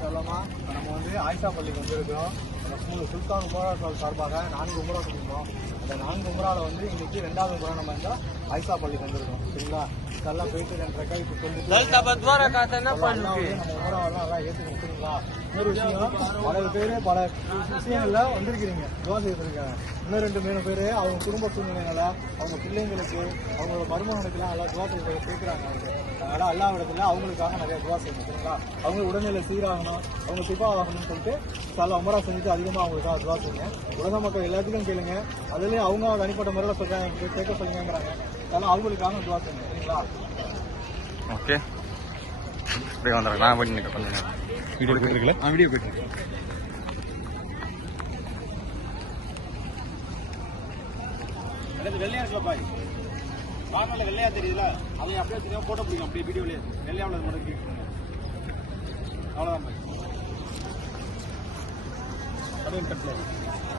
சொல்லமா நம்ம வந்து ஆயிஷா பள்ளிக்கு வந்திருக்கிறோம் சுல்தான் உமரா சார்பாக நான்கு உமரா சொல்லியிருந்தோம் அந்த நான்கு உமரால வந்து இன்னைக்கு ரெண்டாவது முறை நம்ம இந்த ஆயிஷா பள்ளிக்கு வந்திருக்கோம் சரிங்களா? இதெல்லாம் போயிட்டு ரெண்டு ரெக்கா இப்போ சொல்லிட்டு நம்ம எல்லாம் உமராவெல்லாம் நல்லா ஏற்றுக்கணும் சரிங்களா இன்னொரு விஷயம் பல பேர் பல விஷயங்கள்ல வந்திருக்கிறீங்க. துவா செய்திருக்காங்க இன்னும் ரெண்டு மூணு பேர் அவங்க குடும்ப சூழ்நிலைனால அவங்க பிள்ளைங்களுக்கு அவங்களோட மருமகனுக்குலாம் எல்லாம் செய்ய கேட்குறாங்க அதனால எல்லா இடத்துல அவங்களுக்காக நிறைய துவா செய்யணும். சரிங்களா? அவங்க உடல்நிலை சீராகணும் அவங்க சிபா ஆகணும்னு சொல்லிட்டு சில உமரா செஞ்சுட்டு அதிகமாக அவங்களுக்காக துவா செய்யுங்க உலக மக்கள் எல்லாத்துக்கும் கேளுங்க. அதுலேயும் அவங்க தனிப்பட்ட முறையில் சொல்றாங்க கேட்க சொல்லுங்கிறாங்க அதெல்லாம் அவங்களுக்காக துவா செய்யுங்க சரிங்களா? ஓகே. அப்படியே வந்துடுறேன். நான் நிற்கிறேன் கொஞ்சம் வீடியோ போயிட்டுருக்கல ஆ வீடியோ போயிட்டு வெள்ளையா இருக்கல பாய். வானல வெள்ளையா தெரியுதுல அதை அப்படியே தெரியும் போட்டோ பிடிக்கும். அப்படியே வீடியோல வெள்ளையாவில் மட்டும் கேட்கணும் அவ்வளோதான் பாய். அப்படியே கட்டல